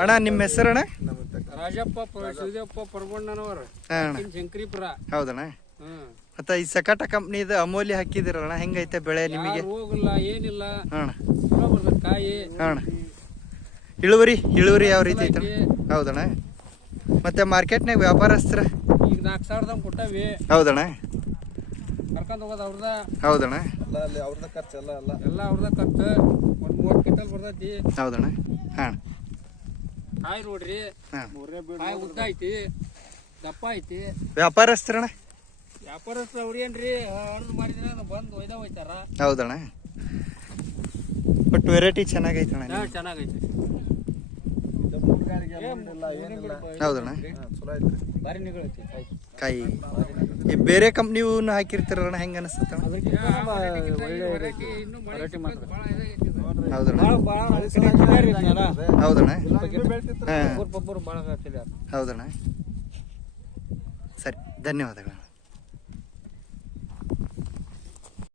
ಅಣ್ಣ ನಿಮ್ಮ ಹೆಸರಣ್ಣ? ರಾಜಪ್ಪ ಶಿವದೇವಪ್ಪ ಪರಮಣ್ಣನವರ ಶಂಕರಿಪುರ. ಹೌದಣ್ಣ. ಮತ್ತ ಈ ಸಕಾಟ ಕಂಪ್ನಿದ ಅಮೂಲ್ಯ ಹಾಕಿದಿರಣ್ಣ, ಹೆಂಗೈತೆ ಬೆಳೆ ನಿಮಗೆ? ಹೋಗಿಲ್ಲ ಏನಿಲ್ಲ ಅಣ್ಣ. ಕಾಯಿ ಅಣ್ಣ ಇಳುವರಿ ಯಾವ ರೀತಿ ಐತೆ? ಹೌದಣ್ಣ. ಮತ್ತೆ ಮಾರ್ಕೆಟ್ನಾಗ ವ್ಯಾಪಾರಸ್ತ್ರ ಈಗ 4,000 ಕೊಟ್ಟವಿ. ಹೌದಣ್ಣ. ಕರ್ಕೊಂಡ್ ಹೋಗೋದು ಅವ್ರದ. ಹೌದಣ್ಣ. ಅವ್ರದ ಖರ್ಚು ಎಲ್ಲ ಅವ್ರದ ಖರ್ಚು. ಒಂದ್ 30 ಕ್ವಿಂಟಲ್ ಬರ್ತೈತಿ. ಹೌದಣ್ಣ. ಹಾ ಕಾಯಿ ನೋಡ್ರಿ, ಕಾಯಿ ಉದ್ದ ಐತಿ, ದಪ್ಪ ಐತಿ. ವ್ಯಾಪಾರಸ್ಥರಣ್ಣ? ವ್ಯಾಪಾರಸ್ಥರು ಅವ್ರೇನ್ರಿ ಹಣ್ಣು ಮಾರಿದ್ರೆ ಬಂದು ಹೋಯ್ತಾರ. ಹೌದಣ್ಣ. ಬಟ್ ವೆರೈಟಿ ಚೆನ್ನಾಗೈತಣ್ಣ. ಚೆನ್ನಾಗೈತಿ. ಹೌದಣ್ಣ. ಬಾರಿ ನಿಗಳೈತಿ ಕಾಯಿ. ಬೇರೆ ಕಂಪ್ನಿವು ಹಾಕಿರ್ತಾರಣ್ಣ, ಹೆಂಗ ಅನಿಸ್ತಣ್ಣ? ಹೌದಣ್ಣ. ಹೌದಣ್ಣ. ಹೌದಣ್ಣ. ಸರಿ, ಧನ್ಯವಾದಗಳು.